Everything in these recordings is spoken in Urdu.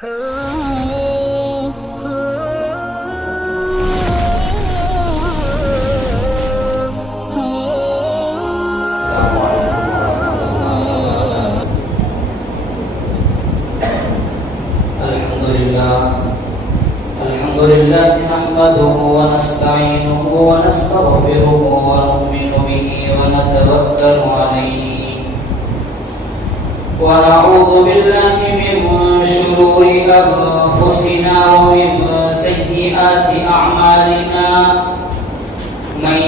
الحمد لله نحمده ونستعينه ونستغفره ونؤمن به ونتوكل عليه ونعوذ بالله من شرور أنفسنا ومن سيئات أعمالنا من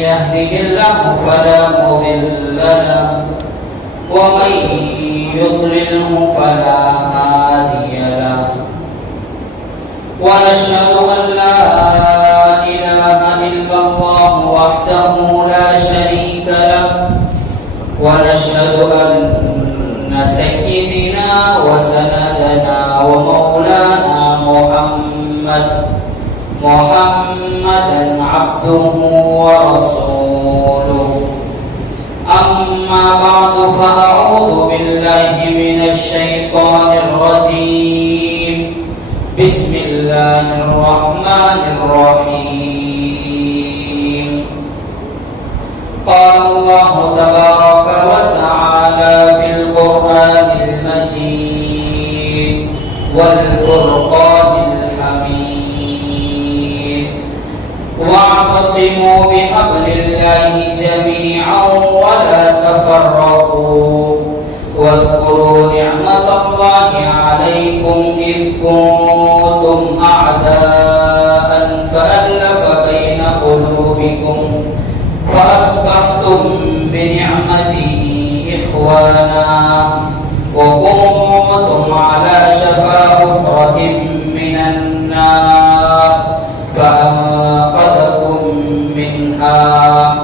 يهده الله فلا مضل له ومن يضلله فلا هادي له ونشهد أن لا إله إلا الله وحده لا شريك له ونشهد أن سيدنا وسندنا ومولانا محمدا عبده ورسوله أما بعد فأعوذ بالله من الشيطان الرجيم بسم الله الرحمن الرحيم قال الله تبارك وتعالى في القرآن المجيد والفرقان الحميد واعتصموا بحبل الله جميعا ولا تفرقوا واذكروا نعمة الله عليكم إذ كنتم أعداء فألف بين قلوبكم فأصبحتم بنعمته إخوانا وكنتم على شفا حفرة من النار فأنقذكم منها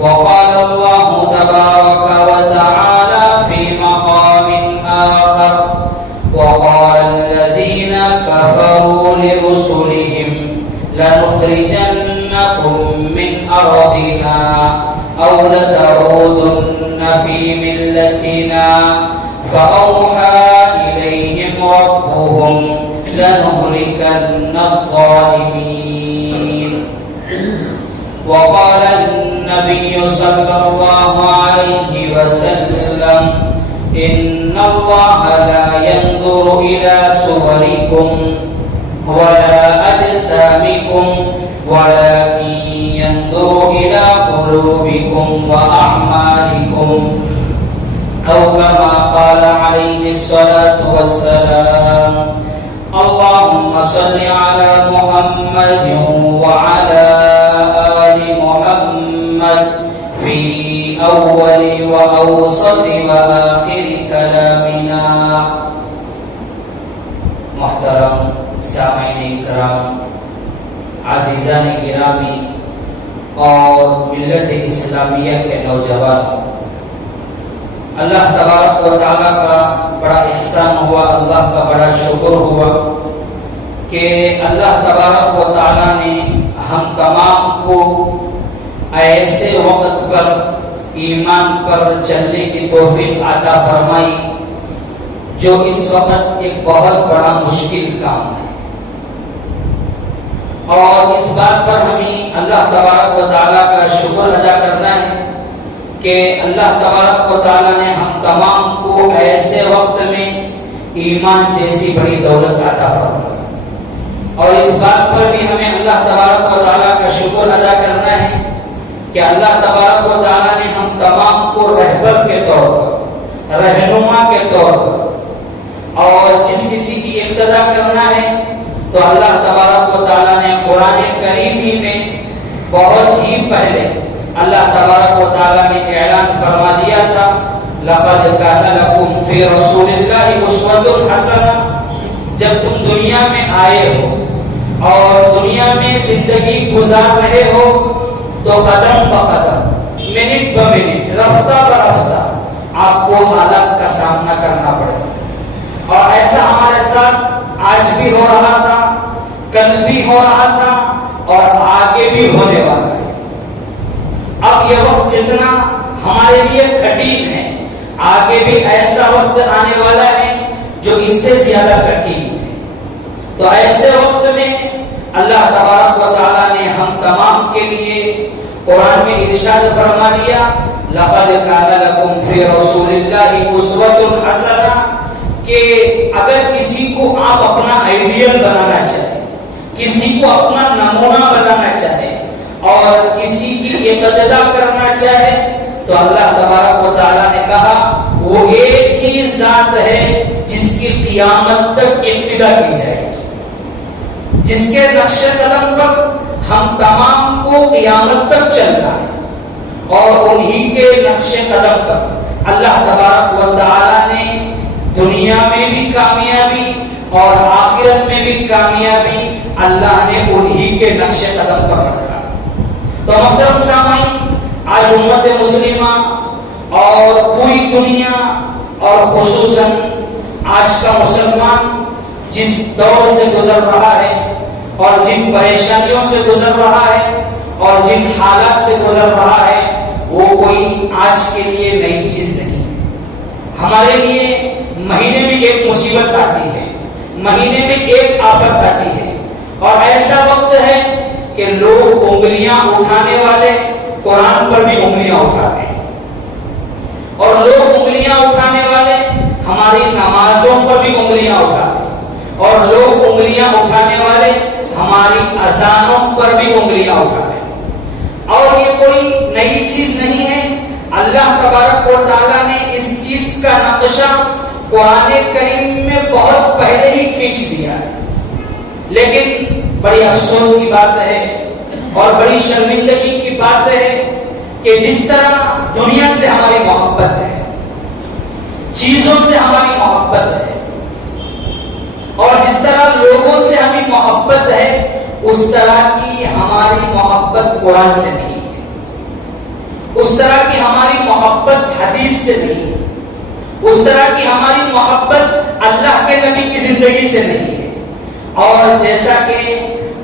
وقال الله تبارك وتعالى في مقام آخر وقال الذين كفروا لرسلهم لنخرجنكم من أرضنا أو لتعودن في ملتنا فأوحى إليهم ربهم لنهلكن الظالمين وقال النبي صلى الله عليه وسلم إن الله لا ينظر إلى صوركم ولا أجسامكم ولكن ينظر إلى قلوبكم وأعمالكم أو كما قال عليه الصلاة والسلام اللهم صل على محمد وعلى آل محمد في أول وأوسط وآخر كلامنا محترم سامعین اکرام عزیزان گرامی اور ملت اسلامیہ کے نوجوان اللہ تبارک و تعالیٰ کا بڑا احسان ہوا اللہ کا بڑا شکر ہوا کہ اللہ تبارک و تعالیٰ نے ہم تمام کو ایسے وقت پر ایمان پر چلنے کی توفیق عطا فرمائی جو اس وقت ایک بہت بڑا مشکل کام ہے اور اس بات پر ہمیں اللہ تبارک و تعالیٰ کا شکر ادا کرنا ہے کہ اللہ تبارک و تعالیٰ نے ہم تمام کو ایسے وقت میں ایمان جیسی بڑی دولت عطا فرمائی اور اس بات پر بھی ہمیں اللہ تبارک و تعالیٰ کا شکر ادا کرنا ہے کہ اللہ تبارک و تعالیٰ نے ہم تمام کو رہبر کے طور پر رہنما کے طور پر اور جس کسی کی اقتدا کرنا ہے تو اللہ تبارک و تعالیٰ نے قرآن کریم ہی میں بہت ہی پہلے اللہ تبارک و تعالیٰ نے اعلان فرما دیا تھا لقد كان لكم في رسول الله اسوة حسنة جب تم دنیا میں آئے ہو اور دنیا میں زندگی گزار رہے ہو تو قدم بقدم منٹ بمنٹ رفتہ برفتہ آپ کو حالات کا سامنا کرنا پڑے اور ایسا ہمارے ساتھ آج بھی ہو رہا تھا کل بھی ہو رہا تھا اور آگے بھی ہونے والا ہے اب یہ وقت جتنا ہمارے لیے کٹھن ہے آگے بھی ایسا وقت آنے والا ہے جو اس سے زیادہ کٹھن ہے۔ تو ایسے وقت میں اللہ تبارک و تعالیٰ نے ہم تمام کے لیے قرآن میں ارشاد فرما دیا لقد کان لکم فی رسول اللہ اسوۃ حسنہ، کہ اگر کسی کو آپ اپنا آئیڈیل بنانا چاہیں، کسی کو اپنا نمونہ بنانا چاہیں اور کسی کی اقتدا کرنا چاہیں تو اللہ تبارک و تعالیٰ نے کہا وہ ایک ہی ذات ہے جس کی قیامت تک اقتدا کی جائے گی، جس کے نقش قدم پر ہم تمام کو قیامت تک چلنا ہے، اور انہی کے نقش قدم پر اللہ تبارک و تعالیٰ نے دنیا میں بھی کامیابی اور آخرت میں بھی کامیابی اللہ نے انہی کے نقش قدم پر رکھا۔ تو محترم سامعین، آج امت مسلمہ اور پوری دنیا اور خصوصاً آج کا مسلمان جس دور سے گزر رہا ہے اور جن پریشانیوں سے گزر رہا ہے اور جن حالات سے گزر رہا ہے وہ کوئی آج کے لیے نئی چیز نہیں ہے۔ ہمارے لیے مہینے میں ایک مصیبت آتی ہے، مہینے میں ایک آفت آتی ہے، اور ایسا وقت ہے کہ لوگ انگلیاں اٹھانے والے قرآن پر بھی انگلیاں اٹھاتے ہیں، اور لوگ انگلیاں اٹھانے والے ہماری نمازوں پر بھی انگلیاں اٹھاتے ہیں، اور لوگ انگلیاں اٹھانے والے ہماری اذانوں پر بھی انگلیاں اٹھاتے ہیں۔ اور یہ کوئی نئی چیز نہیں ہے، اللہ تبارک و تعالیٰ نے اس چیز کا نقشہ قرآن کریم میں بہت پہلے ہی کھینچ دیا ہے، لیکن بڑی افسوس کی بات ہے اور بڑی شرمندگی کی بات ہے کہ جس طرح دنیا سے ہماری محبت ہے، چیزوں سے ہماری محبت ہے، اور جس طرح لوگوں سے ہمیں محبت ہے، اس طرح کی ہماری محبت قرآن سے نہیں ہے، اس طرح کی ہماری محبت حدیث سے نہیں ہے، اس طرح کی ہماری محبت اللہ کے نبی کی زندگی سے نہیں ہے۔ اور جیسا کہ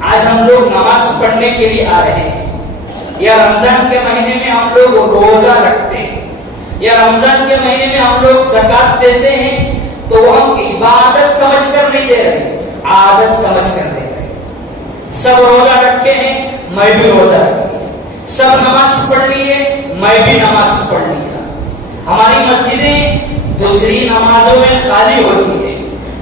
آج ہم لوگ نماز پڑھنے کے لیے آ رہے ہیں، یا رمضان کے مہینے میں ہم لوگ روزہ رکھتے ہیں، یا رمضان کے مہینے میں ہم لوگ زکات دیتے ہیں، تو وہ ہم عبادت سمجھ کر نہیں دے رہے، عادت سمجھ کر دے رہے۔ سب روزہ رکھے ہیں، میں بھی روزہ رکھی، سب نماز پڑھ لیے، میں بھی نماز پڑھ لیا۔ ہماری مسجدیں دوسری نمازوں میں خالی ہوتی ہے،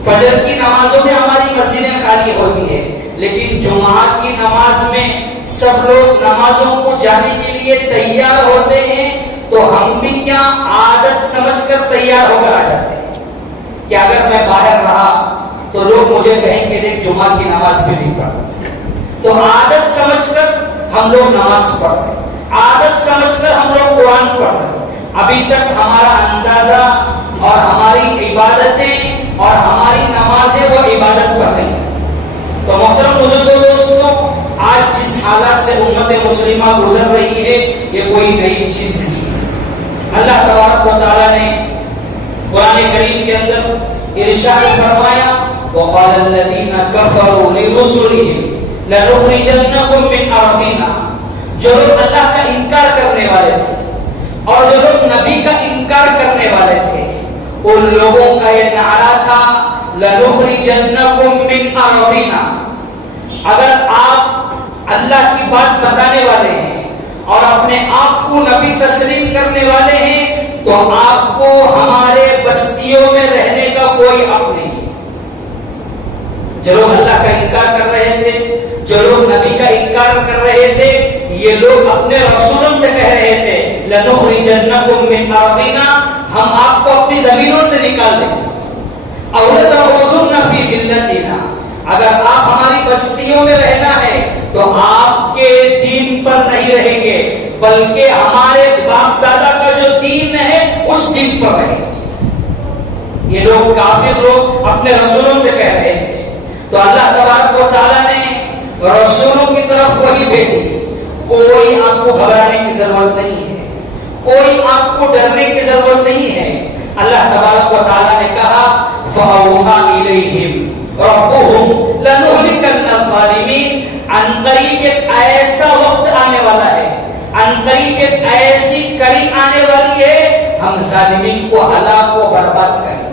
فجر کی نمازوں میں ہماری مسجدیں خالی ہوتی ہے، لیکن جمعہ کی نماز میں سب لوگ نمازوں کو جانے کے لیے تیار ہوتے ہیں، تو ہم بھی کیا عادت سمجھ کر تیار ہو کر آ جاتے ہیں کہ اگر میں باہر رہا تو لوگ مجھے کہیں گے دیکھ جمعہ کی نماز بھی نہیں پڑھا۔ تو عادت سمجھ کر ہم لوگ نماز پڑھ رہے ہیں، عادت سمجھ کر ہم لوگ قرآن پڑھ رہے ہیں۔ ابھی تک ہمارا اندازہ اور ہماری عبادتیں اور ہماری نمازیں وہ عبادت پر نہیں۔ تو محترم بزرگوں دوستوں، آج جس حالات سے امت مسلمہ گزر رہی ہے یہ کوئی نئی چیز نہیں ہے۔ اللہ تبارک و تعالیٰ نے قرآن کریم کے اندر ارشاد فرمایا وَقَالَ الَّذِينَ كَفَرُوا لِرُسُلِهِمْ لَنُخْرِجَنَّكُمْ مِنْ أَرْضِنَا، جو لوگ اللہ کا انکار کرنے والے تھے اور جو لوگ نبی کا انکار کرنے والے تھے، ان لوگوں کا یہ نعرہ تھا لَنُخْرِجَنَّكُمْ مِنْ أَرْضِنَا، اگر آپ اللہ کی بات بتانے والے ہیں اور اپنے آپ کو نبی تسلیم کرنے والے ہیں تو آپ کو ہمارے بستیوں میں رہنے کا کوئی حق نہیں۔ جو لوگ اللہ کا انکار کر رہے تھے، جو لوگ نبی کا انکار کر رہے تھے، یہ لوگ اپنے رسولوں سے کہہ رہے تھے لَنُخْرِجَنَّكُمْ مِنْ أَرْضِنَا، ہم آپ کو اپنی زمینوں سے نکال دیں گے، أَوْ لَتَعُودُنَّ فِي مِلَّتِنَا، اگر آپ ہماری بستیوں میں رہنا ہے تو آپ کے دین پر نہیں رہیں گے بلکہ ہمارے باپ دادا کا جو دین ہے اس دین پر رہیں گے۔ یہ لوگ کافر لوگ اپنے رسولوں سے کہہ رہے تھے، تو اللہ تبارک و تعالیٰ نے رسولوں کی طرف وہی بھیجی، کوئی آپ کو گھبرانے کی ضرورت نہیں ہے، کوئی آپ کو ڈرنے کی ضرورت نہیں ہے۔ اللہ تبارک و تعالیٰ نے کہا فَأَوْحَىٰ إِلَيْهِمْ رَبُّهُمْ لَنُهْلِكَنَّ الظَّالِمِينَ، عنقریب ایک ایسا وقت آنے والا ہے، عنقریب ایک ایسی کڑی آنے والی ہے، ہم ظالمین کو ہلاک و برباد کریں گے۔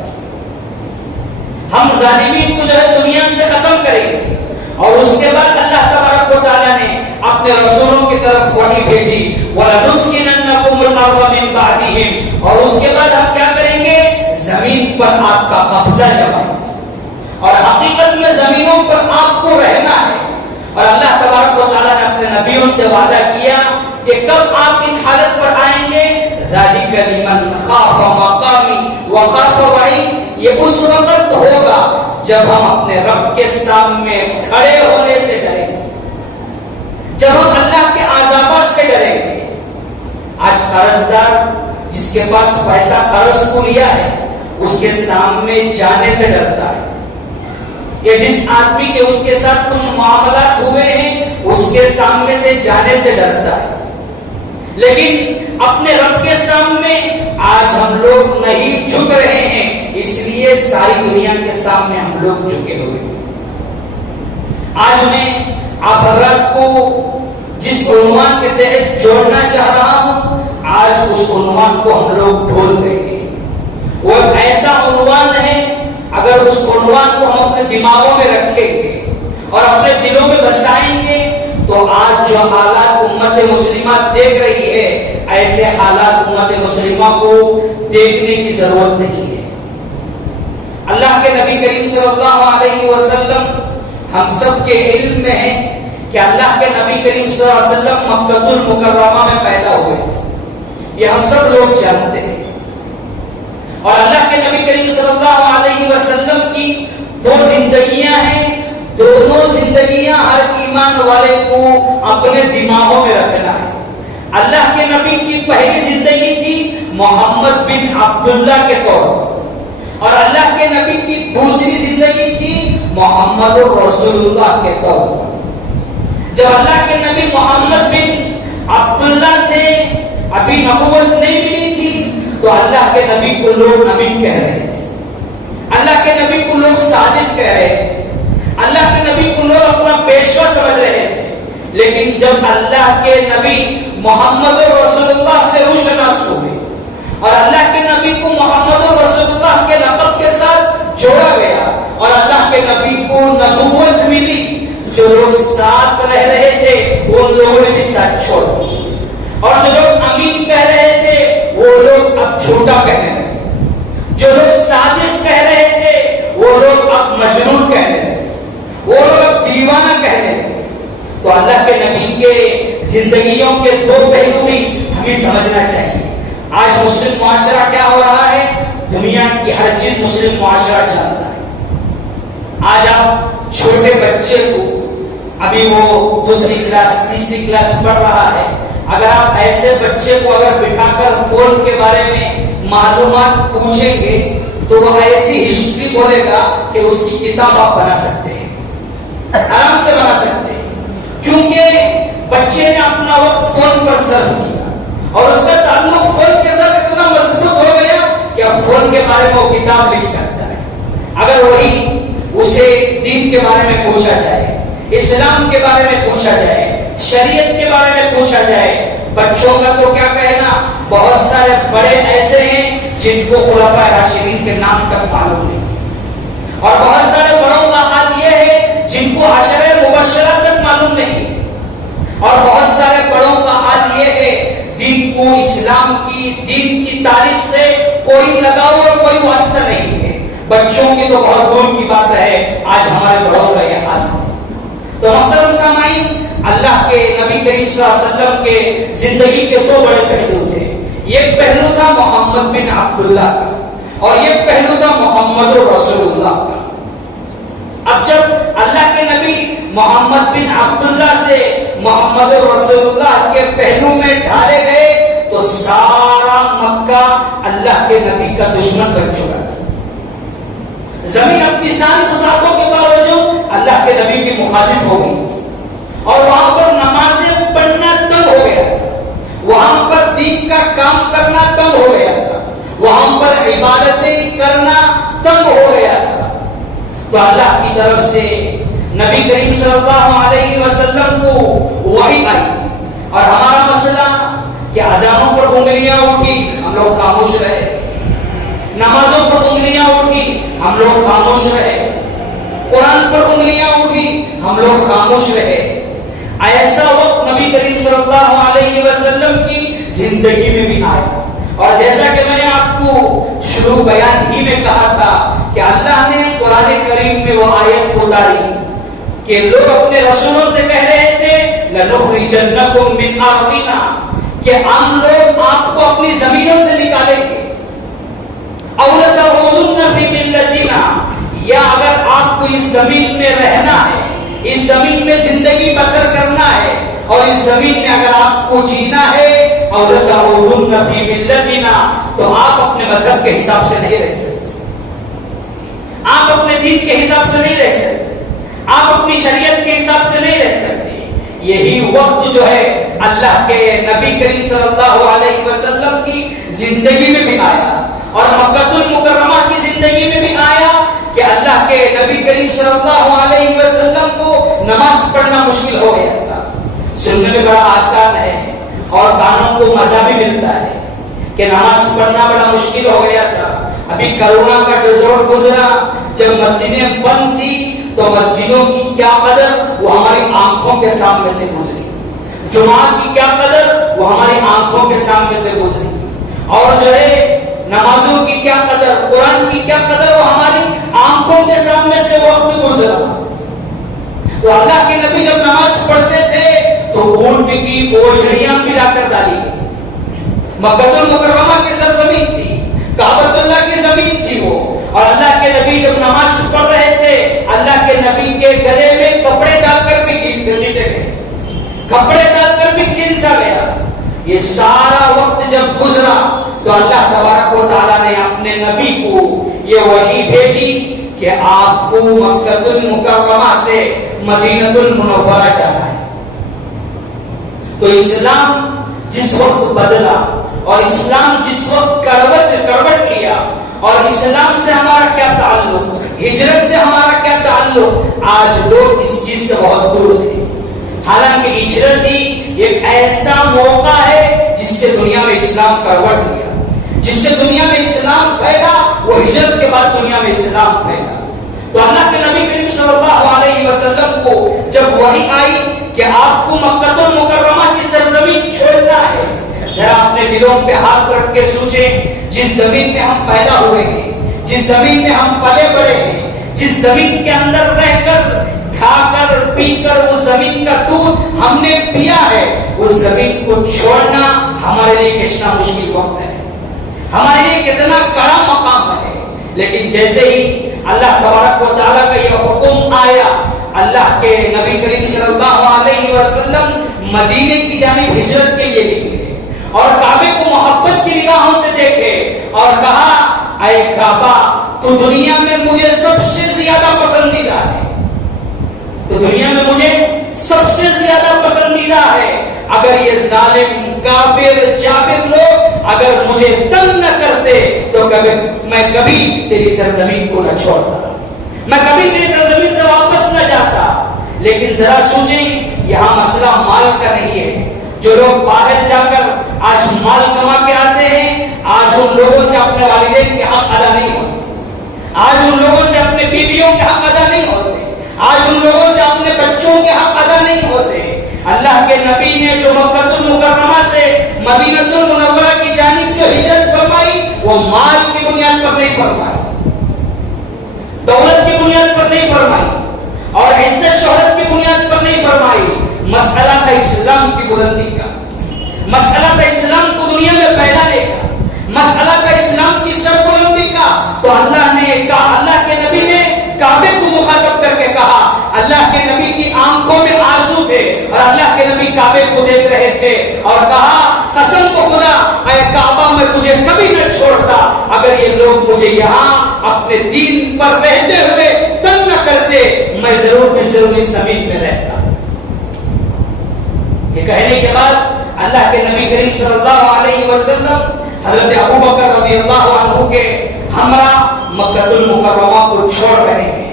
ہم ظالمین کو جو ہے دنیا سے ختم کریں گے. اور اس کے بعد اللہ تبارک و تعالیٰ نے اپنے رسولوں کی طرف وحی بھیجی وَلَنُسْكِنَنَّكُمُ الْأَرْضَ مِن بَعْدِهِمْ. اور اس کے بعد ہم کیا کریں گے؟ زمین پر آپ کا قبضہ جمع. اور حقیقت میں زمینوں پر آپ کو رہنا ہے. اور اللہ تبارک و تعالیٰ نے اپنے نبیوں سے وعدہ کیا کہ کب آپ ان حالت پر آئیں گے؟ ذَلِكَ لِمَنْ خَافَ مَقَامِي وَخَافَ وَعِيدِ. یہ اس وقت ہوگا جب ہم اپنے رب کے سامنے کھڑے ہونے سے ڈریں گے, جب ہم اللہ کے عذابات سے ڈریں گے. آج قرضدار جس کے پاس پیسہ قرض کو لیا ہے اس کے سامنے جانے سے ڈرتا ہے. یہ جس آدمی کے اس کے ساتھ کچھ معاملات ہوئے ہیں اس کے سامنے سے جانے سے ڈرتا ہے. لیکن اپنے رب کے سامنے آج ہم لوگ نہیں جھک رہے ہیں, اس لیے ساری دنیا کے سامنے ہم لوگ جھکے ہوئے. آج میں آپ حضرات کو جس عنوان کے تحت جوڑنا چاہ رہا ہوں, آج اس عنوان کو ہم لوگ بھول گئے. وہ ایسا عنوان ہے, اگر اس عنوان کو ہم اپنے دماغوں میں رکھیں گے اور اپنے دلوں میں بسائیں گے تو آج جو حالات امت مسلمہ دیکھ رہی ہے ایسے حالات امت مسلمہ کو دیکھنے کی ضرورت نہیں ہے. اللہ کے نبی کریم صلی اللہ علیہ وسلم ہم سب کے علم میں ہے کہ اللہ کے نبی کریم صلی اللہ علیہ وسلم مکہ المکرمہ میں پیدا ہوئے تھے. یہ ہم سب لوگ جانتے ہیں. اور اللہ کے نبی کریم صلی اللہ علیہ وسلم کی دو زندگیاں ہیں. دونوں زندگیاں ہر ایمان والے کو اپنے دماغوں میں رکھنا ہے. اللہ کے نبی کی پہلی زندگی تھی محمد بن عبداللہ کے طور پر, اور اللہ کے نبی کی دوسری زندگی تھی محمد رسول اللہ کے طور پر. جب اللہ کے نبی محمد بن عبداللہ تھے, ابھی نبوت نہیں ملی تھی, تو اللہ کے نبی کو لوگ نبی کہہ رہے تھے, اللہ کے نبی کو لوگ صادق کہہ رہے تھے, اللہ کے نبی کو لوگ اپنا پیشوا سمجھ رہے تھے. لیکن جب اللہ کے نبی محمد رسول اللہ سے روشناس ہوئے اور اللہ کے نبی کو محمد رسول اللہ کے لقب کے ساتھ جوڑا گیا اور اللہ کے نبی کو نبوت ملی, جو لوگ ساتھ رہ رہے تھے ان لوگوں نے بھی ساتھ چھوڑ دیا, اور جو لوگ امین کہہ رہے تھے وہ لوگ اب جھوٹا کہنے لگے, جو لوگ صادق کہہ رہے تھے وہ لوگ اب مجنون کہنے لگے, وہ لوگ اب دیوانہ کہنے لگے. تو اللہ کے نبی کے زندگیوں کے دو پہلو بھی ہمیں سمجھنا چاہیے. آج مسلم معاشرہ کیا ہو رہا ہے؟ دنیا کی ہر چیز مسلم معاشرہ جانتا ہے. آج آپ چھوٹے بچے کو, ابھی وہ دوسری کلاس تیسری کلاس پڑھ رہا ہے, اگر آپ ایسے بچے کو اگر بٹھا کر فون کے بارے میں معلومات پوچھیں گے تو وہ ایسی ہسٹری بولے گا کہ اس کی کتاب آپ بنا سکتے ہیں, آرام سے بنا سکتے ہیں. کیونکہ بچے نے اپنا وقت فون پر صرف کیا اور اس کا تعلق فون کے ساتھ اتنا مضبوط ہو گیا کہ اب فون کے بارے میں وہ کتاب لکھ سکتا ہے. اگر وہی اسے دین کے بارے میں پوچھا جائے, اسلام کے بارے میں پوچھا جائے, شریعت کے بارے میں پوچھا جائے, بچوں کا تو کیا کہنا, بہت سارے بڑے ایسے ہیں جن کو خلفاء راشدین کے نام تک معلوم نہیں, اور بہت سارے بڑوں کا حال یہ ہے جن کو عشرہ مبشرہ تک معلوم نہیں, اور بہت سارے بڑوں کا حال یہ ہے دین کو, اسلام کی دین کی تاریخ سے کوئی لگاؤ اور کوئی واسطہ نہیں ہے. بچوں کی تو بہت دور کی بات ہے, آج ہمارے بڑوں کا یہ حال ہے. تو محترم سامعین, اللہ کے نبی کریم صلی اللہ علیہ وسلم کے زندگی کے دو بڑے پہلو تھے. ایک پہلو تھا محمد بن عبداللہ کا اور ایک پہلو تھا محمد رسول اللہ کا. اب جب اللہ کے نبی محمد بن عبداللہ سے محمد رسول اللہ کے پہلو میں ڈھالے گئے تو سارا مکہ اللہ کے نبی کا دشمن بن چکا تھا. زمین اپنی ساری وسعتوں کے باوجود اللہ کے نبی کی مخالف ہو گئی تھی, اور وہاں پر نمازیں پڑھنا تنگ ہو گیا تھا, وہاں پر دین کا کام کرنا تنگ ہو گیا تھا, وہاں پر عبادتیں کرنا تنگ ہو گیا تھا. تو اللہ کی طرف سے نبی کریم صلی اللہ علیہ وسلم کو وحی آئی, اور ہمارا مسئلہ کہ اذانوں پر انگلیاں اٹھی ہم لوگ خاموش رہے, نمازوں پر انگلیاں اٹھی ہم لوگ خاموش رہے، قرآن پر انگلیاں اٹھی، ہم لوگ خاموش رہے۔ ایسا وقت نبی کریم صلی اللہ علیہ وسلم کی زندگی میں بھی آیا، اور جیسا کہ میں نے آپ کو شروع بیان ہی میں کہا تھا کہ اللہ نے قرآن کریم میں وہ آیت اتاری کہ لوگ اپنے رسولوں سے کہہ رہے تھے لَنُخْرِجَنَّكُم مِّنْ أَرْضِنَا، کہ ہم لوگ آپ کو اپنی زمینوں سے نکالیں گے، أَوْ لَتَعُودُنَّ فِي مِلَّتِنَا، یا اگر آپ کو اس زمین میں رہنا ہے، اس زمین میں زندگی بسر کرنا ہے، اور اس زمین میں اگر آپ کو جینا ہے، أَوْ لَتَعُودُنَّ فِي مِلَّتِنَا، تو آپ اپنے مذہب کے حساب سے نہیں رہ سکتے، آپ اپنے دین کے حساب سے نہیں رہ سکتے، آپ اپنی شریعت کے حساب سے نہیں رہ سکتے۔ یہی وقت جو ہے اللہ کے نبی کریم صلی اللہ علیہ وسلم کی زندگی میں بھی آیا، اور مکہ المکرمہ کی زندگی میں بھی آیا کہ اللہ کے نبی کریم صلی اللہ علیہ وسلم کو نماز پڑھنا مشکل ہو گیا تھا۔ سننے میں بڑا آسان ہے اور کانوں کو مزہ بھی ملتا ہے کہ نماز پڑھنا بڑا مشکل ہو گیا تھا۔ ابھی کرونا کا جو دور گزرا، جب مسجدیں بند تھی تو مسجدوں کی کیا قدر وہ ہماری آنکھوں کے سامنے سے گزری، جماعت کی کیا قدر وہ ہماری آنکھوں کے سامنے سے گزری، اور جو ہے نمازوں کی کیا قدر، قرآن کی کیا قدر وہ ہماری آنکھوں کے سامنے سے وقت گزرا۔ تو اللہ کے نبی جب نماز پڑھتے تھے تو اونٹ کی اوجھڑیاں ملا کر ڈالی گئی۔ مکہ المکرمہ کی سرزمین تھی، کعبۃ اللہ کی زمین تھی وہ، اور اللہ کے نبی جب نماز پڑھ رہے تھے اللہ کے نبی کے گلے میں کپڑے ڈال کر بھی گھسیٹے گئے، کپڑے ڈال کر بھی کھینچا گیا۔ یہ سارا وقت جب گزرا تو اللہ تبارک و تعالیٰ نے اپنے نبی کو یہ وحی بھیجی کہ آپ کو مکہ المکرمہ سے مدینہ المنورہ جانا ہے۔ تو اسلام جس وقت بدلا اور اسلام جس وقت کروٹ لیا، اور اسلام سے ہمارا کیا تعلق، ہجرت سے ہمارا کیا تعلق، آج لوگ اس چیز سے بہت دور ہیں۔ حالانکہ ہجرت ہی ایک ایسا موقع ہے جس سے دنیا میں اسلام کروٹ لیا، جس سے دنیا میں اسلام پھیلا، وہ ہجرت کے بعد دنیا میں اسلام پھیلا۔ تو اللہ کے نبی کریم صلی اللہ علیہ وسلم کو جب وحی آئی کہ آپ کو مکہ المکرمہ کی سرزمین چھوڑنا ہے، ذرا اپنے دلوں پہ ہاتھ رکھ کے سوچیں، جس زمین میں ہم پیدا ہوئے ہیں، جس زمین میں ہم پلے بڑے ہیں، جس زمین کے اندر رہ کر کھا کر پی کر اس زمین کا دودھ ہم نے پیا ہے، اس زمین کو چھوڑنا ہمارے لیے کتنا مشکل وقت ہے، ہمارے لیے کتنا کڑا مقام ہے۔ لیکن جیسے ہی اللہ تبارک و تعالیٰ کا یہ حکم آیا، اللہ کے نبی کریم صلی اللہ علیہ وسلم مدینے کی جانب ہجرت کے لیے نکلے، اور کعبے کو محبت کی نگاہوں سے دیکھے اور کہا اے کعبہ تو دنیا میں مجھے سب سے زیادہ پسندیدہ ہے، تو دنیا میں مجھے سب سے زیادہ پسندیدہ ہے، اگر یہ ظالم کافر جابر لوگ اگر مجھے تنگ نہ کرتے تو میں کبھی تیری سرزمین کو نہ چھوڑتا، میں کبھی تیری سرزمین سے واپس نہ جاتا۔ لیکن ذرا سوچیں، یہاں مسئلہ مال کا نہیں ہے۔ جو لوگ باہر جا کر آج مال کما کے آتے ہیں، آج ان لوگوں سے اپنے والدین کے حق ادا نہیں ہوتے، آج ان لوگوں سے اپنے بیویوں کے حق ادا نہیں ہوتے، آج ان لوگوں سے اپنے بچوں کے حق ادا نہیں ہوتے۔ اللہ کے نبی نے جو مکہ المکرمہ سے مدینہ المنورہ کی جانب جو ہجرت فرمائی، وہ مال کی بنیاد پر نہیں فرمائی، دولت کی بنیاد پر نہیں فرمائی، اور عزت شہرت کی بنیاد پر نہیں فرمائی۔ مسئلہ تھا اسلام کی بلندی کا، مسئلہ تھا اسلام کو دنیا میں پھیلانے کا، مسئلہ تھا اسلام کی سربلندی کا۔ تو اللہ نے کہا، اللہ کے نبی نے کعبے کو مخاطب کر کے کہا، اللہ کے نبی کی آنکھوں میں آنسو تھے اور اللہ کے نبی کعبے کو دیکھ رہے تھے، اور کہا قسم کو خدا اے کعبہ میں تجھے کبھی نہ چھوڑتا، اگر یہ لوگ مجھے یہاں اپنے دین پر رہتے ہوئے تنگ نہ کرتے، میں ضرور اس زمین میں رہتا۔ یہ کہنے کے بعد اللہ کے نبی کریم صلی اللہ علیہ وسلم حضرت ابوبکر رضی اللہ عنہ کے ہمراہ مکہ المکرمہ کو چھوڑ رہے ہیں،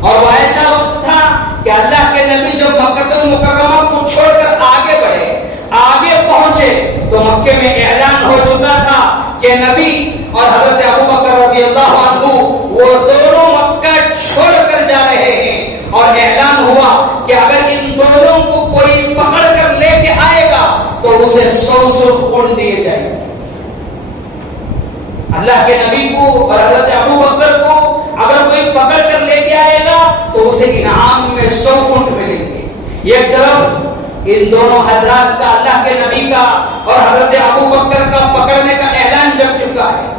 اور وہ ایسا وقت تھا کہ اللہ کے نبی جب مکہ المکرمہ کو چھوڑ کر آگے بڑھے، آگے پہنچے، تو مکے میں اعلان ہو چکا تھا کہ نبی اور حضرت ابوبکر رضی اللہ عنہ وہ وہ دونوں مکہ چھوڑ کر جا رہے ہیں اور اعلان ہوا کہ اگر ان دونوں کو کوئی پکڑ کر لے کے آئے گا تو اسے 100 سرخ اونٹ دیے جائیں گے۔ اللہ کے نبی کو اور حضرت ابو بکر کو اگر کوئی پکڑ کر لے کے آئے گا تو اسے انعام میں 100 اونٹ ملیں گے۔ ایک طرف ان دونوں حضرات کا، اللہ کے نبی کا اور حضرت ابو بکر کا پکڑنے کا اعلان جب چکا ہے،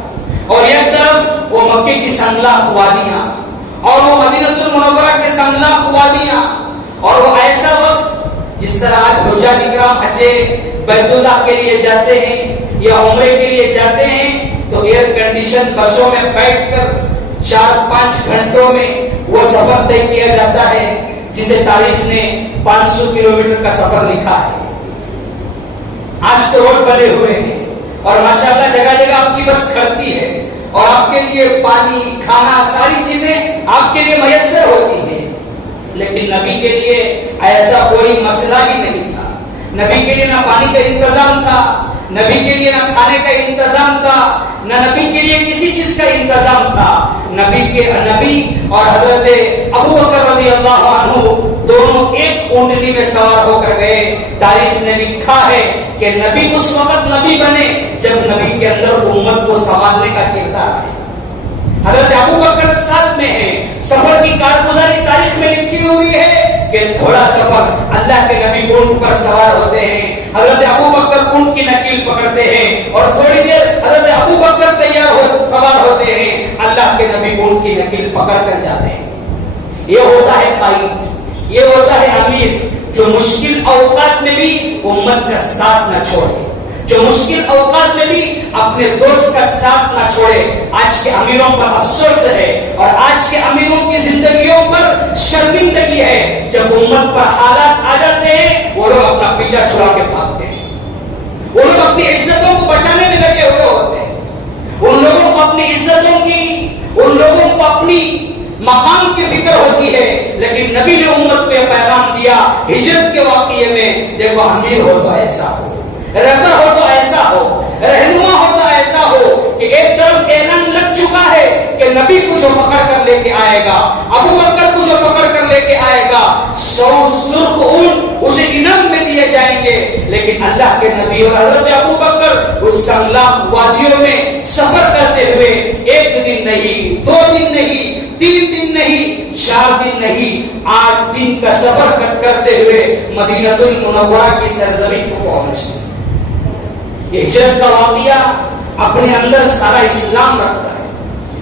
اور ایک طرف وہ مکے کی سنگلاخ وادیاں اور وہ مدینہ المنورہ کے سنگلاخ وادیاں، اور وہ ایسا وقت جس طرح آج حجاج اکرام حج بیت اللہ کے لیے جاتے ہیں یا عمرے کے لیے جاتے ہیں تو ایئر کنڈیشن بسوں میں بیٹھ کر 4-5 گھنٹوں میں وہ سفر طے کیا جاتا ہے، جسے تاریخ نے 500 کلومیٹر کا سفر لکھا ہے۔ آج تو روڈ بنے ہوئے ہیں اور ماشاءاللہ جگہ جگہ آپ کی بس کھڑتی ہے اور آپ کے لیے پانی، کھانا، ساری چیزیں آپ کے لیے میسر ہوتی ہیں، لیکن نبی کے لیے ایسا کوئی مسئلہ بھی نہیں تھا۔ نبی کے لیے نہ پانی کا انتظام تھا، نبی کے لیے نہ کھانے کا انتظام تھا، نہ نبی کے لیے کسی چیز کا انتظام تھا۔ نبی اور حضرت ابو بکر رضی اللہ عنہ دونوں ایک اونٹنی میں سوار ہو کر گئے۔ تاریخ نے لکھا ہے کہ نبی اس وقت نبی بنے جب نبی کے اندر امت کو سنبھالنے کا کردار ہے۔ حضرت ابو بکر ساتھ میں ہیں۔ سفر کی کارگزاری تاریخ میں لکھی ہوئی ہے کہ تھوڑا سفر اللہ کے نبی اونٹ پر سوار ہوتے ہیں، حضرت ابو بکر اونٹ کی نکیل پکڑتے ہیں اور تھوڑی دیر حضرت ابو بکر سوار ہوتے ہیں، اللہ کے نبی اونٹ کی نکیل پکڑ کر جاتے ہیں۔ یہ ہوتا ہے قائد، یہ ہوتا ہے امیر، جو مشکل اوقات میں بھی امت کا ساتھ نہ چھوڑے، جو مشکل اوقات میں بھی اپنے دوست کا ساتھ نہ چھوڑے۔ آج کے امیروں پر افسوس ہے اور آج کے امیروں کی زندگیوں پر شرمندگی ہے، جب امت پر حالات آ جاتے ہیں وہ لوگ اپنا پیچھا چھڑا کے بھاگتے ہیں، وہ لوگ اپنی عزتوں کو بچانے میں لگے ہوئے ہوتے ہیں، ان لوگوں کو اپنی عزتوں کی، ان لوگوں کو اپنی مقام کی فکر ہوتی ہے، لیکن نبی نے امت پہ پیغام دیا ہجرت کے واقعے میں، دیکھو امیر ہو تو ایسا ہو، رہبر ہو تو ایسا ہو، رہنما ہو تو ایسا ہو کہ ایک طرف اعلان لگ چکا ہے کہ نبی کو جو پکڑ کر لے کے آئے گا، ابو بکر کو جو پکڑ کر لے کے آئے گا، 100 سرخ اونٹ اسے انعام میں دیے جائیں گے۔ لیکن اللہ کے نبی اور حضرت ابو بکر اس سنگلاخ وادیوں میں سفر کرتے ہوئے 1 دن نہیں، 2 دن نہیں، 3 دن نہیں، 4 دن نہیں، 8 دن کا سفر کرتے ہوئے مدینہ المنورہ کی سرزمین کو پہنچے۔ یہ ہجرت کا واقعہ اپنے اندر سارا اسلام رکھتا ہے،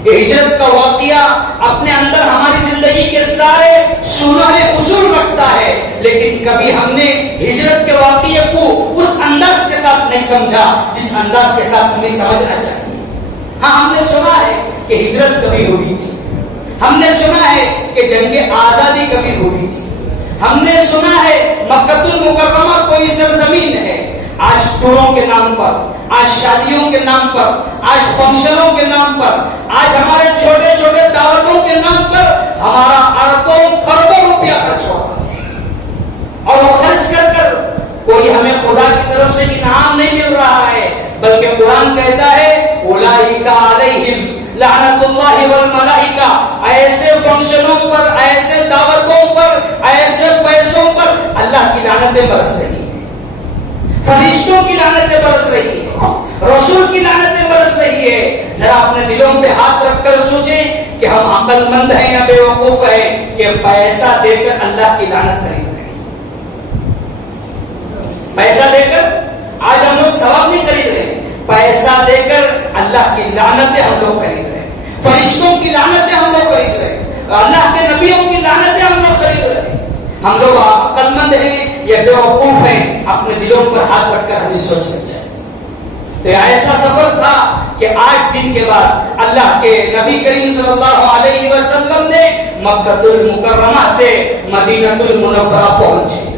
یہ ہجرت کا واقعہ اپنے اندر ہماری زندگی کے سارے سنہرے اصول رکھتا ہے، لیکن کبھی ہم نے ہجرت کے واقعے کو اس انداز کے ساتھ نہیں سمجھا جس انداز کے ساتھ ہمیں سمجھنا چاہیے۔ ہاں، ہم نے سنا ہے کہ ہجرت کبھی ہوئی تھی، ہم نے سنا ہے کہ جنگ آزادی کبھی ہوئی تھی، ہم نے سنا ہے مکہ المکرمہ کوئی سرزمین ہے۔ آج ٹوروں کے نام پر، آج شادیوں کے نام پر، آج فنکشنوں کے نام پر، آج ہمارے چھوٹے چھوٹے دعوتوں کے نام پر ہمارا اربوں کروڑوں روپیہ خرچ ہوا، اور وہ خرچ کر کوئی ہمیں خدا کی طرف سے انعام نہیں مل رہا ہے، بلکہ قرآن کہتا ہے اولئک علیہم لعنت اللہ والملائکہ۔ ایسے فنکشنوں پر، ایسے دعوتوں پر، ایسے پیسوں پر اللہ کی لعنتیں برس رہی ہیں، فرشتوں کی لعنتیں برس رہی ہے، رسول کی لعنتیں برس رہی ہے۔ ذرا اپنے دلوں پہ ہاتھ رکھ کر سوچیں کہ ہم عقل مند ہیں یا بے وقوف ہیں کہ پیسہ دے کر اللہ کی لعنت خرید رہے ہیں۔ پیسہ دے کر آج ہم لوگ ثواب نہیں خرید رہے ہیں، پیسہ دے کر اللہ کی لعنتیں ہم لوگ خرید رہے ہیں، فرشتوں کی لعنتیں ہم لوگ خرید رہے ہیں، اللہ کے نبیوں کی لعنتیں ہم لوگ خرید رہے ہیں۔ ہم لوگ عقل مند ہیں یا بے وقوف ہیں؟ اپنے دلوں پر ہاتھ رکھ کر ہمیں سوچنا چاہیے۔ تو ایسا سفر تھا کہ 8 دن کے بعد اللہ کے نبی کریم صلی اللہ علیہ وسلم نے مکہ المکرمہ سے مدینہ المنورہ پہنچے،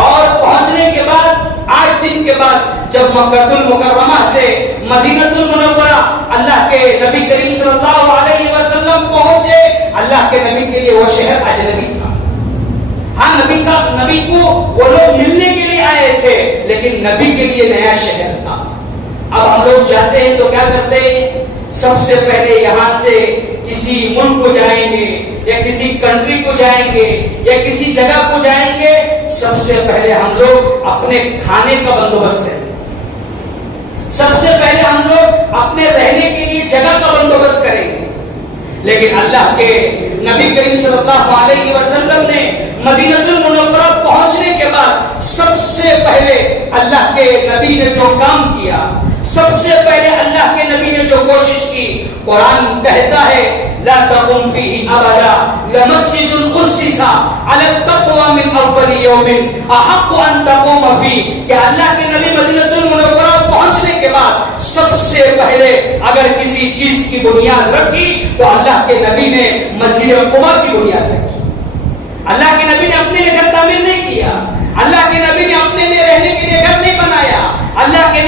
اور پہنچنے کے بعد 8 دن کے بعد جب مکہ المکرمہ سے مدینہ المنورہ اللہ کے نبی کریم صلی اللہ علیہ وسلم پہنچے، اللہ کے نبی کے لیے وہ شہر اجنبی تھا۔ ہاں، نبی کو وہ لوگ ملنے کے لیے آئے تھے، لیکن نبی کے لیے نیا شہر تھا۔ اب ہم لوگ جاتے ہیں تو کیا کرتے ہیں؟ سب سے پہلے یہاں سے کسی ملک کو جائیں گے یا کسی کنٹری کو جائیں گے یا کسی جگہ کو جائیں گے، سب سے پہلے ہم لوگ اپنے کھانے کا بندوبست کریں گے، سب سے پہلے ہم لوگ اپنے رہنے کے لیے جگہ کا بندوبست کریں گے۔ لیکن اللہ کے نبی کریم صلی اللہ علیہ وسلم نے مدینہ المنورہ پہنچنے کے بعد سب سے پہلے اللہ کے نبی نے جو کام کیا، سب سے پہلے اللہ کے نبی نے جو کوشش کی، قرآن کہتا ہے لا تقم فیہ ابدا لمسجد اسس علی التقوی من اول یوم احق ان تقوم فیہ، کہ اللہ کے نبی مدینہ المنورہ پہنچنے کے بعد سب سے پہلے اگر کسی چیز کی بنیاد رکھی تو اللہ کے نبی نے مسجد قباء کی بنیاد رکھی۔ اللہ کے نبی نے اپنے لیے گھر تعمیر نہیں کیا، اللہ کے نبی نے اپنے لیے رہنے کے لیے گھر نہیں بنایا، اللہ کے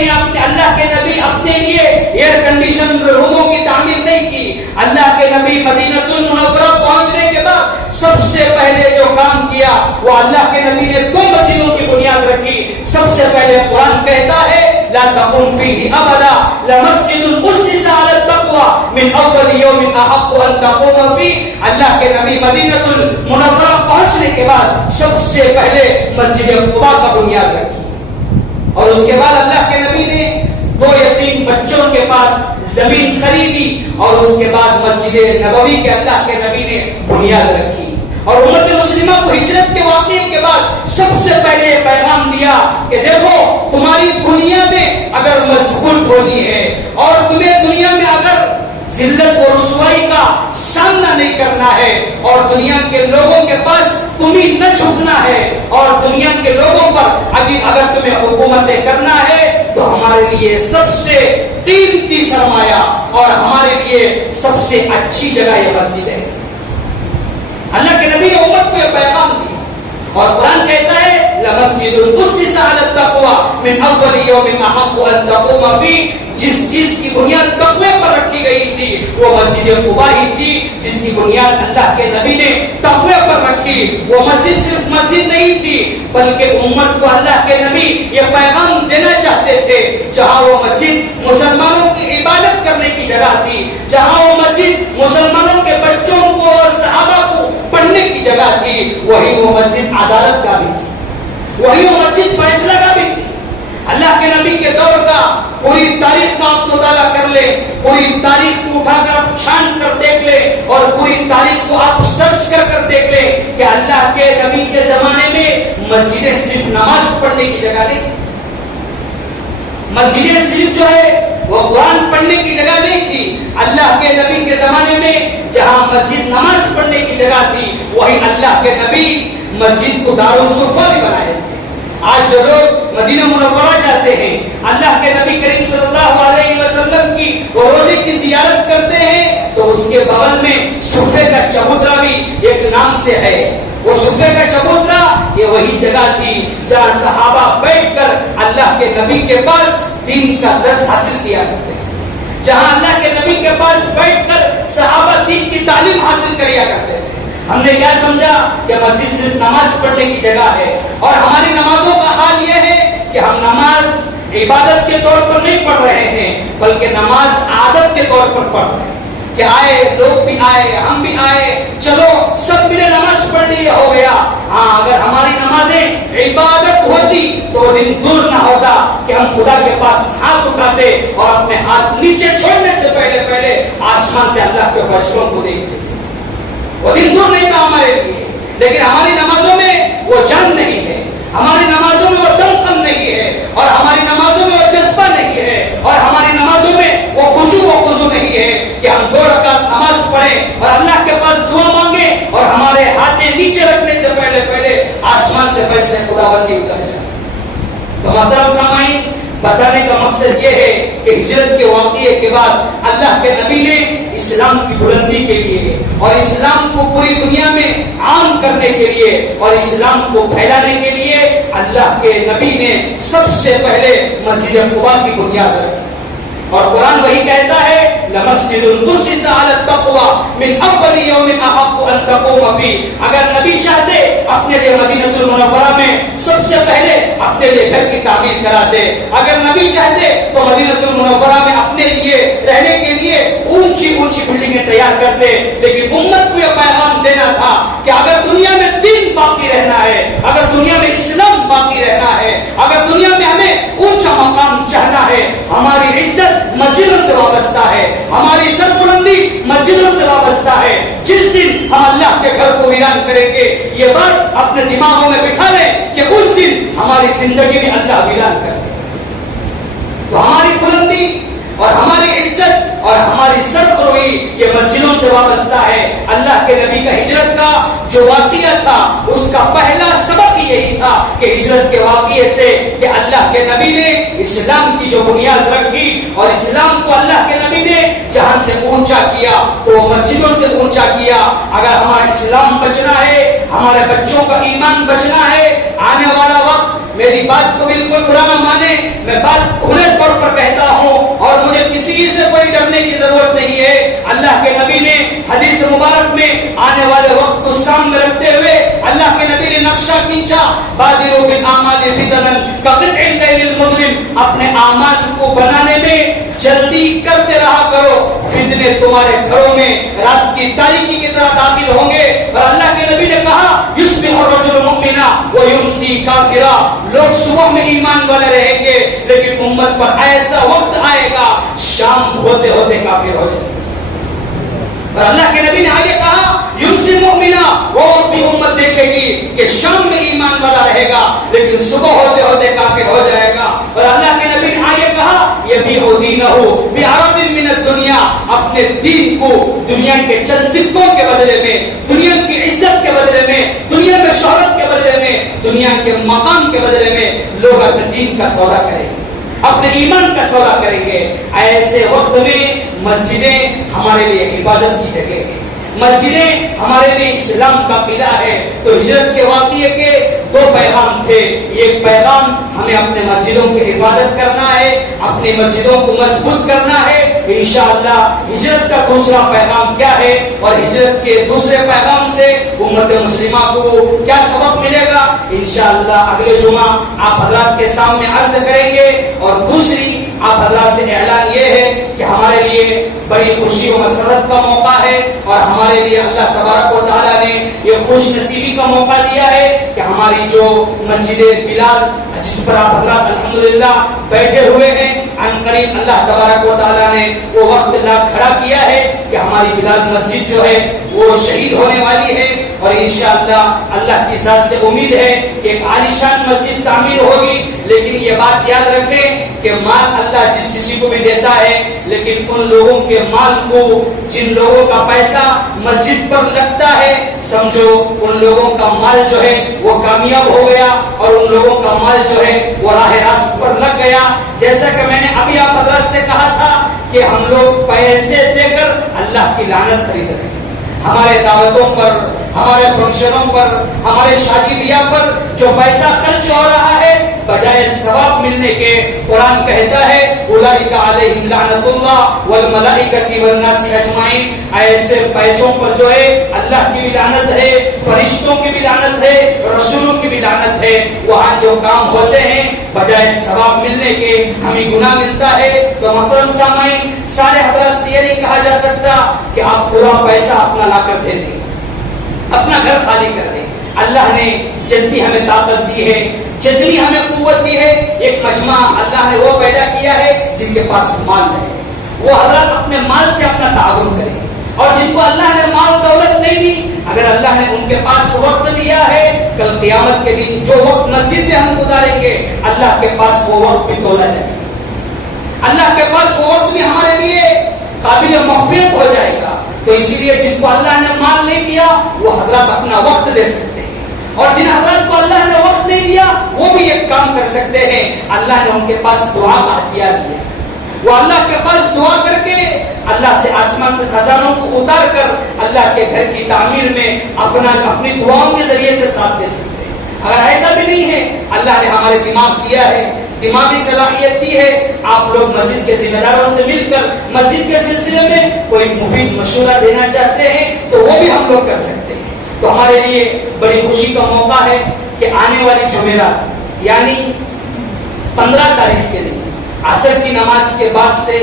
نبی اپنے لیے ایئر کنڈیشن روموں کی تعمیر نہیں کی۔ اللہ کے نبی مدینہ المنورہ پہنچنے کے بعد سب سے پہلے جو کام کیا وہ اللہ کے نبی نے 2 مسجدوں کی بنیاد رکھی۔ سب سے پہلے قرآن کہتا ہے لا تقم فیہ ابدا لمسجد اسس علی التقوی من اول یوم احق ان تقوم فیہ، اللہ کے نبی مدینہ المنورہ پہنچنے کے بعد سب سے پہلے مسجد قباء کا بنیاد رکھی، اور اس کے بعد اللہ کے نبی نے 2 یتیم بچوں کے پاس زمین خریدی، اور اس کے بعد مسجد نبوی کے اللہ کے نبی نے بنیاد رکھی۔ اور امت مسلمہ کو ہجرت کے واقعے کے بعد سب سے پہلے یہ پیغام دیا کہ دیکھو تمہاری بنیادیں اگر مضبوط ہونی ہے اور تمہیں دنیا میں اگر ذلت و رسوائی کا سامنا نہیں کرنا ہے اور دنیا کے لوگوں کے پاس تمہیں نہ جھکنا ہے اور دنیا کے لوگوں پر اگر تمہیں حکومتیں کرنا ہے تو ہمارے لیے سب سے قیمتی سرمایہ اور ہمارے لیے سب سے اچھی جگہ یہ مسجد ہے۔ اللہ کے نبی نے امت کو یہ پیغام دیا، اور قرآن کہتا ہے لمسجد اسس علی التقوی من اول یوم احق ان تقوم فیہ، جس چیز کی بنیاد تقوی پر رکھی گئی تھی وہ مسجد قباء ہی تھی، جس کی بنیاد اللہ کے نبی نے تقوی پر رکھی۔ وہ مسجد صرف مسجد نہیں تھی بلکہ امت کو اللہ کے نبی یہ پیغام دینا چاہتے تھے، جہاں وہ مسجد مسلمانوں کی عبادت کرنے کی جگہ تھی، جہاں وہ مسجد مسلمانوں کے بچوں کو اور صحابہ کو پڑھنے کی جگہ تھی، وہی وہ مسجد عدالت کا بھی تھی، وہی وہ مسجد فیصلہ کا بھی تھی۔ اللہ کے نبی کے دور کا پوری تاریخ کا آپ مطالعہ کر لیں، پوری تاریخ کو اٹھا کر چھان کر دیکھ لیں اور پوری تاریخ کو آپ سرچ کر دیکھ لیں کہ اللہ کے نبی کے زمانے میں مسجدیں صرف نماز پڑھنے کی جگہ نہیں تھی، مسجدیں صرف جو ہے وہ قرآن پڑھنے کی جگہ نہیں تھی۔ اللہ کے نبی کے زمانے میں جہاں مسجد نماز پڑھنے کی جگہ تھی وہی اللہ کے نبی مسجد کو دارالصفا بھی بنائے تھے۔ آج جو لوگ مدینہ منورہ جاتے ہیں، اللہ کے نبی کریم صلی اللہ علیہ وسلم کی روضے کی زیارت کرتے ہیں تو اس کے بغل میں صفے کا چبوترا بھی ایک نام سے ہے۔ وہ صفے کا چبوترا یہ وہی جگہ تھی جہاں صحابہ بیٹھ کر اللہ کے نبی کے پاس دین کا درس حاصل کیا کرتے تھے، جہاں اللہ کے نبی کے پاس بیٹھ کر صحابہ دین کی تعلیم حاصل کیا کرتے تھے۔ ہم نے کیا سمجھا کہ مسجد صرف نماز پڑھنے کی جگہ ہے، اور ہماری نمازوں کا حال یہ ہے کہ ہم نماز عبادت کے طور پر نہیں پڑھ رہے ہیں بلکہ نماز عادت کے طور پر پڑھ رہے ہیں کہ آئے لوگ بھی آئے ہم بھی آئے، چلو سب ملے نماز پڑھ لی ہو گیا۔ ہاں اگر ہماری نمازیں عبادت ہوتی تو وہ دن دور نہ ہوتا کہ ہم خدا کے پاس ہاتھ اٹھاتے اور اپنے ہاتھ نیچے چھوڑنے سے پہلے آسمان سے اللہ کے فیصلوں کو دیکھتے تھے۔ وہ دن دور نہیں تھا ہمارے لیے، لیکن ہماری نمازوں میں وہ جنگ نہیں ہے، ہماری نمازوں میں وہ دمخم نہیں ہے، اور ہماری نمازوں میں وہ جذبہ نہیں ہے، اور ہماری نمازوں میں وہ خشوع و خضوع نہیں ہے کہ ہم 2 رکعت نماز پڑھیں اور اللہ کے پاس دعا مانگیں اور ہمارے ہاتھیں نیچے رکھنے سے پہلے آسمان سے فیصلے خداوندی اتر جائے۔ تو محترم سامعین، بتانے کا مقصد یہ ہے کہ ہجرت کے واقعے کے بعد اللہ کے نبی نے اسلام کی بلندی کے لیے اور اسلام کو پوری دنیا میں عام کرنے کے لیے اور اسلام کو پھیلانے کے لیے اللہ کے نبی نے سب سے پہلے مسجد قباء کی بنیاد رکھی۔ اور قرآن وہی کہتا ہے لمسجد اسس علی التقوی من اول یوم احق ان تقوم فیہ. اگر نبی چاہتے اپنے لیے مدینہ المنورہ میں سب سے پہلے اپنے لیے گھر کی تعمیر کراتے. اگر نبی چاہتے تو مدینہ المنورہ میں اپنے لیے رہنے کے لیے اونچی اونچی بلڈنگیں تیار کرتے. لیکن امت کو یہ پیغام دینا تھا کہ اگر دنیا میں دین باقی رہنا ہے, اگر دنیا میں اسلام باقی رہنا ہے, اگر دنیا میں ہمیں اونچا مقام چاہنا ہے, ہماری عزت مسجدوں سے وابستہ ہے, ہماری سربلندی مسجدوں سے وابستہ ہے. جس دن ہم اللہ کے گھر کو ویران کریں گے, یہ بات اپنے دماغوں میں بٹھا لیں کہ اس دن ہماری زندگی بھی اللہ ویران کر دے. تو ہماری بلندی اور ہماری عزت اور ہماری سرخروئی یہ مسجدوں سے وابستہ ہے. اللہ کے نبی کا ہجرت کا جو واقعہ تھا اس کا پہلا سبق یہی تھا کہ ہجرت کے واقعے سے کہ اللہ کے نبی نے اسلام کی جو بنیاد رکھی اور اسلام کو اللہ کے نبی نے جہاں سے اونچا کیا تو مسجدوں سے اونچا کیا. اگر ہمارا اسلام بچنا ہے, ہمارے بچوں کا ایمان بچنا ہے, آنے والا وقت, میری بات کو بالکل برا نہ مانے, میں بات کھلے طور پر کہتا ہوں اور مجھے کسی سے کوئی ڈرنے کی ضرورت نہیں ہے. اللہ کے نبی نے حدیث مبارک میں آنے والے وقت کو سامنے رکھتے ہوئے اللہ کے نبی نے نقشہ کھینچا, بادروا بالاعمال فتنا کقطع الليل المظلم. اپنے اعمال کو بنانے میں جلدی کرتے رہا کرو, فتنے تمہارے گھروں میں رات کی تاریکی کی طرح داخل ہوں گے. اور اللہ کے نبی نے کہا یصبح الرجل مؤمنا ويمسي کافرا. لوگ صبح میں ایمان والے رہیں گے لیکن امت پر ایسا وقت آئے گا شام ہوتے ہوتے کافر ہو جائے. اور اللہ کے نبی نے آگے کہا یمسی مؤمنا, وہ بھی امت دیکھے گی کہ شام میں ایمان والا رہے گا لیکن صبح ہوتے ہوتے کافر ہو جائے گا. اور اللہ کے نبی نے آگے کہا یبیع دینہ بعرض من الدنیا, اپنے دین کو دنیا کے چند سکوں کے بدلے میں, دنیا کی عزت کے بدلے میں, دنیا میں شہرت کے بدلے میں, دنیا کے مقام کے بدلے میں لوگ اپنے دین کا سودا کریں گے, اپنے ایمان کا سودا کریں گے. ایسے وقت میں مسجدیں ہمارے لیے حفاظت کی جگہ ہے, مسجدیں ہمارے لیے اسلام کا قلعہ ہے. تو ہجرت کے واقعے کے دو پیغام تھے. ایک پیغام ہمیں اپنے مسجدوں کی حفاظت کرنا ہے, اپنی مسجدوں کو مضبوط کرنا ہے. انشاءاللہ ہجرت کا دوسرا پیغام کیا ہے اور ہجرت کے دوسرے پیغام سے امت مسلمہ کو کیا سبق ملے گا, انشاءاللہ اگلے جمعہ آپ حضرات کے سامنے عرض کریں گے. اور دوسری آپ حضرات سے اعلان یہ ہے کہ ہمارے لیے بڑی خوشی و مسرت کا موقع ہے اور ہمارے لیے اللہ تبارک و تعالیٰ نے یہ خوش نصیبی کا موقع دیا ہے کہ ہماری جو مسجد بلال جس پر آپ حضرات الحمدللہ بیٹھے ہوئے ہیں, ان قریب اللہ تبارک و تعالیٰ نے وہ وقت لا کھڑا کیا ہے کہ ہماری بلال مسجد جو ہے وہ شہید ہونے والی ہے. اور انشاءاللہ اللہ کی ذات سے امید ہے کہ ایک عالیشان مسجد تعمیر ہوگی. لیکن یہ بات یاد رکھیں کہ مال اللہ جس کسی کو بھی دیتا ہے, لیکن ان لوگوں کے مال کو, جن لوگوں کا پیسہ مسجد پر لگتا ہے, سمجھو ان لوگوں کا مال جو ہے وہ کامیاب ہو گیا اور ان لوگوں کا مال جو ہے وہ راہ راست پر لگ گیا. جیسا کہ میں نے ابھی آپ حضرت سے کہا تھا کہ ہم لوگ پیسے دے کر اللہ کی لعنت خرید رہے ہیں. ہمارے دعوتوں پر, ہمارے فنکشنوں پر, ہمارے شادی بیاہ پر جو پیسہ خرچ ہو رہا ہے بجائے ثواب ملنے کے, قرآن کہتا ہے اولئک علیہم لعنت اللہ والملائکۃ والناس اجمعین. ایسے پیسوں پر جو ہے اللہ کی بھی لعنت ہے, فرشتوں کی بھی لعنت ہے, رسولوں کی بھی لعنت ہے. وہاں جو کام ہوتے ہیں بجائے ثواب ملنے کے ہمیں گناہ ملتا ہے. تو محترم سامعین, سارے حضرات سے یہ نہیں کہا جا سکتا کہ آپ پورا پیسہ اپنا لا کر دے دیں, اپنا گھر خالی کر دیں. اللہ نے جتنی ہمیں طاقت دی ہے, جتنی ہمیں قوت دی ہے, ایک مجمع اللہ نے وہ پیدا کیا ہے جن کے پاس مال ہے, وہ حضرات اپنے مال سے اپنا تعاون کریں. اور جن کو اللہ نے مال دولت نہیں دی, اگر اللہ نے ان کے پاس وقت دیا ہے, کل قیامت کے دن جو وقت مسجد میں ہم گزاریں گے اللہ کے پاس وہ وقت بھی تولا جائے گا, اللہ کے پاس وہ وقت بھی ہمارے لیے قابل مغفرت ہو جائے گا. تو اسی لیے جن کو اللہ نے مال نہیں دیا وہ حضرات اپنا وقت دے سکتے ہیں, اور جن حضرات کو اللہ نے وقت نہیں دیا وہ بھی ایک کام کر سکتے ہیں. اللہ نے ان کے پاس دعا کا ہتھیار دیا, وہ اللہ کے پاس دعا کر کے اللہ سے آسمان سے خزانوں کو اتار کر اللہ کے گھر کی تعمیر میں اپنی دعاؤں کے ذریعے سے ساتھ دے سکتے ہیں. اگر ایسا بھی نہیں ہے, اللہ نے ہمارے دماغ دیا ہے, دماغی صلاحیت دی ہے، آپ لوگ مسجد کے ذمہ داروں سے مل کر مسجد کے سلسلے میں کوئی مفید مشورہ دینا چاہتے ہیں تو وہ بھی ہم لوگ کر سکتے ہیں۔ تو ہمارے لیے بڑی خوشی کا موقع ہے کہ آنے والی جمعرات یعنی 15 تاریخ کے دن عصر کی نماز کے بعد سے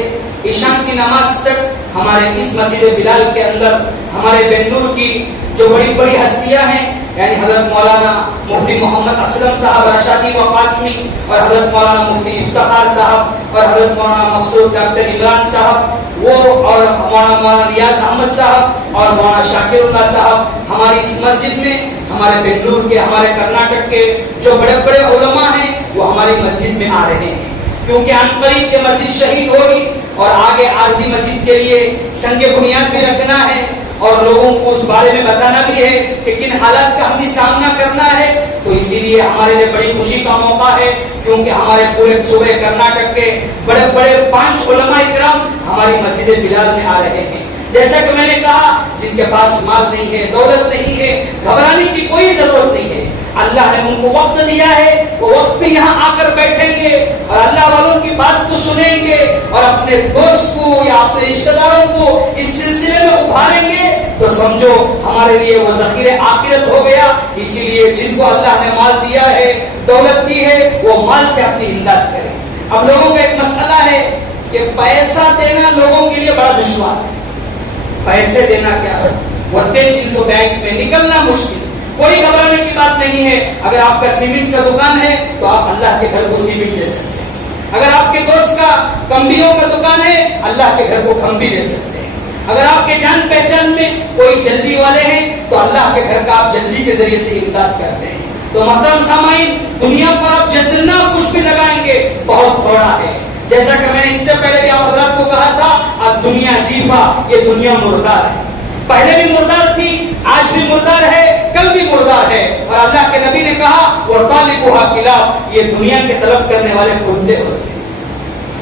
عشاء کی نماز تک ہمارے اس مسجد بلال کے اندر ہمارے بنگلور کی جو بڑی بڑی ہستیاں ہیں، یعنی حضرت مولانا مفتی محمد اسلم صاحب رشادی و قاسمی، اور حضرت مولانا مفتی افتخار صاحب، اور حضرت مولانا مقصود ڈاکٹر عمران صاحب، وہ اور مولانا ریاض احمد صاحب اور مولانا شاکر اللہ صاحب ہماری اس مسجد میں، ہمارے بنگلور کے، ہمارے کرناٹک کے جو بڑے بڑے علماء ہیں وہ ہماری مسجد میں آ رہے ہیں، کیونکہ ان قریب کے مسجد شہید ہوگی اور آگے عارضی مسجد کے لیے سنگ بنیاد بھی رکھنا ہے اور لوگوں کو اس بارے میں بتانا بھی ہے کہ کن حالات کا ہمیں سامنا کرنا ہے۔ تو اسی لیے ہمارے لیے بڑی خوشی کا موقع ہے، کیونکہ ہمارے پورے صوبے کرناٹک کے بڑے بڑے 5 علماء کرام ہماری مسجد بلال میں آ رہے ہیں۔ جیسا کہ میں نے کہا، جن کے پاس مال نہیں ہے، دولت نہیں ہے، گھبرانے کی کوئی ضرورت نہیں ہے، اللہ نے ان کو وقت دیا ہے، وہ وقت بھی یہاں آ کر بیٹھیں گے اور اللہ والوں کی بات کو سنیں گے اور اپنے دوست کو یا اپنے رشتہ داروں کو اس سلسلے میں ابھاریں گے، تو سمجھو ہمارے لیے وہ ذخیرہ آخرت ہو گیا۔ اسی لیے جن کو اللہ نے مال دیا ہے، دولت دی ہے، وہ مال سے اپنی امداد کریں۔ اب لوگوں کا ایک مسئلہ ہے کہ پیسہ دینا لوگوں کے لیے بڑا دشوار ہے، پیسے دینا کیا ہے، وہ بینک میں نکلنا مشکل، کوئی گھبرانے کی بات نہیں ہے۔ اگر آپ کا سیمنٹ کا دکان ہے تو آپ اللہ کے گھر کو سیمنٹ دے سکتے ہیں، اگر آپ کے دوست کا کمبیوں کا دکان ہے اللہ کے گھر کو کمبی دے سکتے ہیں، اگر آپ کے جان پہچان میں کوئی جلدی والے ہیں تو اللہ کے گھر کا آپ جلدی کے ذریعے سے امداد کرتے ہیں۔ تو محترم سامعین، دنیا پر آپ جتنا کچھ بھی لگائیں گے بہت تھوڑا ہے، جیسا کہ میں نے اس سے پہلے بھی آپ حضرات کو کہا تھا، اب دنیا جیفا، یہ دنیا مردار ہے، پہلے بھی مردار تھی، آج بھی مردار ہے، کل بھی مردار ہے، اور اللہ کے نبی نے کہا وَطَالِبُهَا كِلَابٌ، یہ دنیا کے طلب کرنے والے کتے ہوتے ہیں۔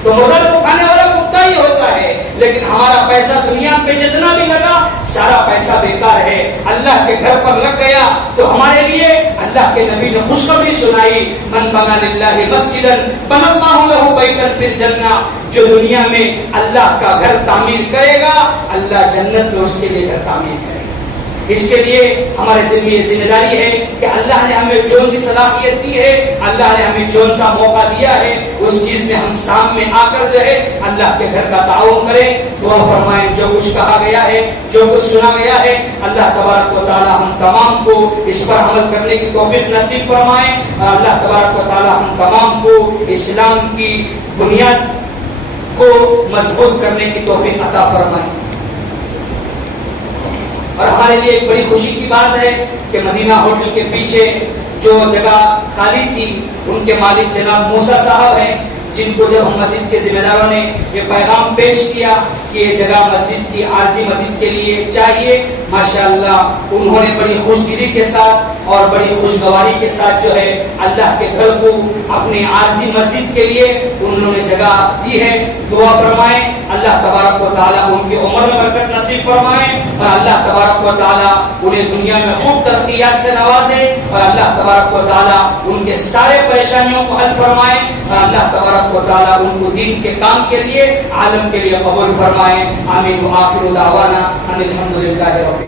تو مردار کو کھانے والا کتا ہی ہوتا ہے، لیکن ہمارا پیسہ دنیا پہ جتنا بھی لگا سارا پیسہ بیکار ہے، اللہ کے گھر پر لگ گیا تو ہمارے لیے اللہ کے نبی نے خوشخبری سنائی، من بنا للہ مسجدا بنى اللہ لہ بیتا فی الجنہ، جو دنیا میں اللہ کا گھر تعمیر کرے گا اللہ جنت میں اس کے لیے گھر تعمیر کرے گا۔ اس کے لیے ہمارے ذمہ داری ہے کہ اللہ نے ہمیں جو سی صلاحیت دی ہے، اللہ نے ہمیں جو سا موقع دیا ہے، اس چیز میں ہم سامنے آ کر جو ہے اللہ کے گھر کا تعاون کریں، دعا فرمائیں۔ جو کچھ کہا گیا ہے، جو کچھ سنا گیا ہے، اللہ تبارک و تعالی ہم تمام کو اس پر عمل کرنے کی توفیق نصیب فرمائیں، اور اللہ تبارک و تعالی ہم تمام کو اسلام کی بنیاد کو مضبوط کرنے کی توفیق عطا فرمائیں۔ اور ہمارے لیے ایک بڑی خوشی کی بات ہے کہ مدینہ ہوٹل کے پیچھے جو جگہ خالی تھی، ان کے مالک جناب موسیٰ صاحب ہیں، جن کو جب ہم مسجد کے ذمہ داروں نے یہ پیغام پیش کیا کہ یہ جگہ مسجد کی عارضی مسجد کے لیے چاہیے، ماشاءاللہ انہوں نے بڑی خوش دلی کے ساتھ اور بڑی خوشگواری کے ساتھ جو ہے اللہ کے گھر کو اپنی عارضی مسجد کے لیے انہوں نے جگہ دی ہے۔ دعا فرمائیں اللہ تبارک و تعالیٰ ان کی عمر میں برکت نصیب فرمائیں، اور اللہ تبارک و تعالیٰ انہیں دنیا میں خوب ترقیات سے نوازے، اور اللہ تبارک و تعالیٰ ان کے سارے پریشانیوں کو حل فرمائیں، اور اللہ تبارک و تعالیٰ ان کو دین کے کام کے لیے، عالم کے لیے قبول فرمائیں۔ آمین۔ وآخر دعوانا ان الحمد للہ رب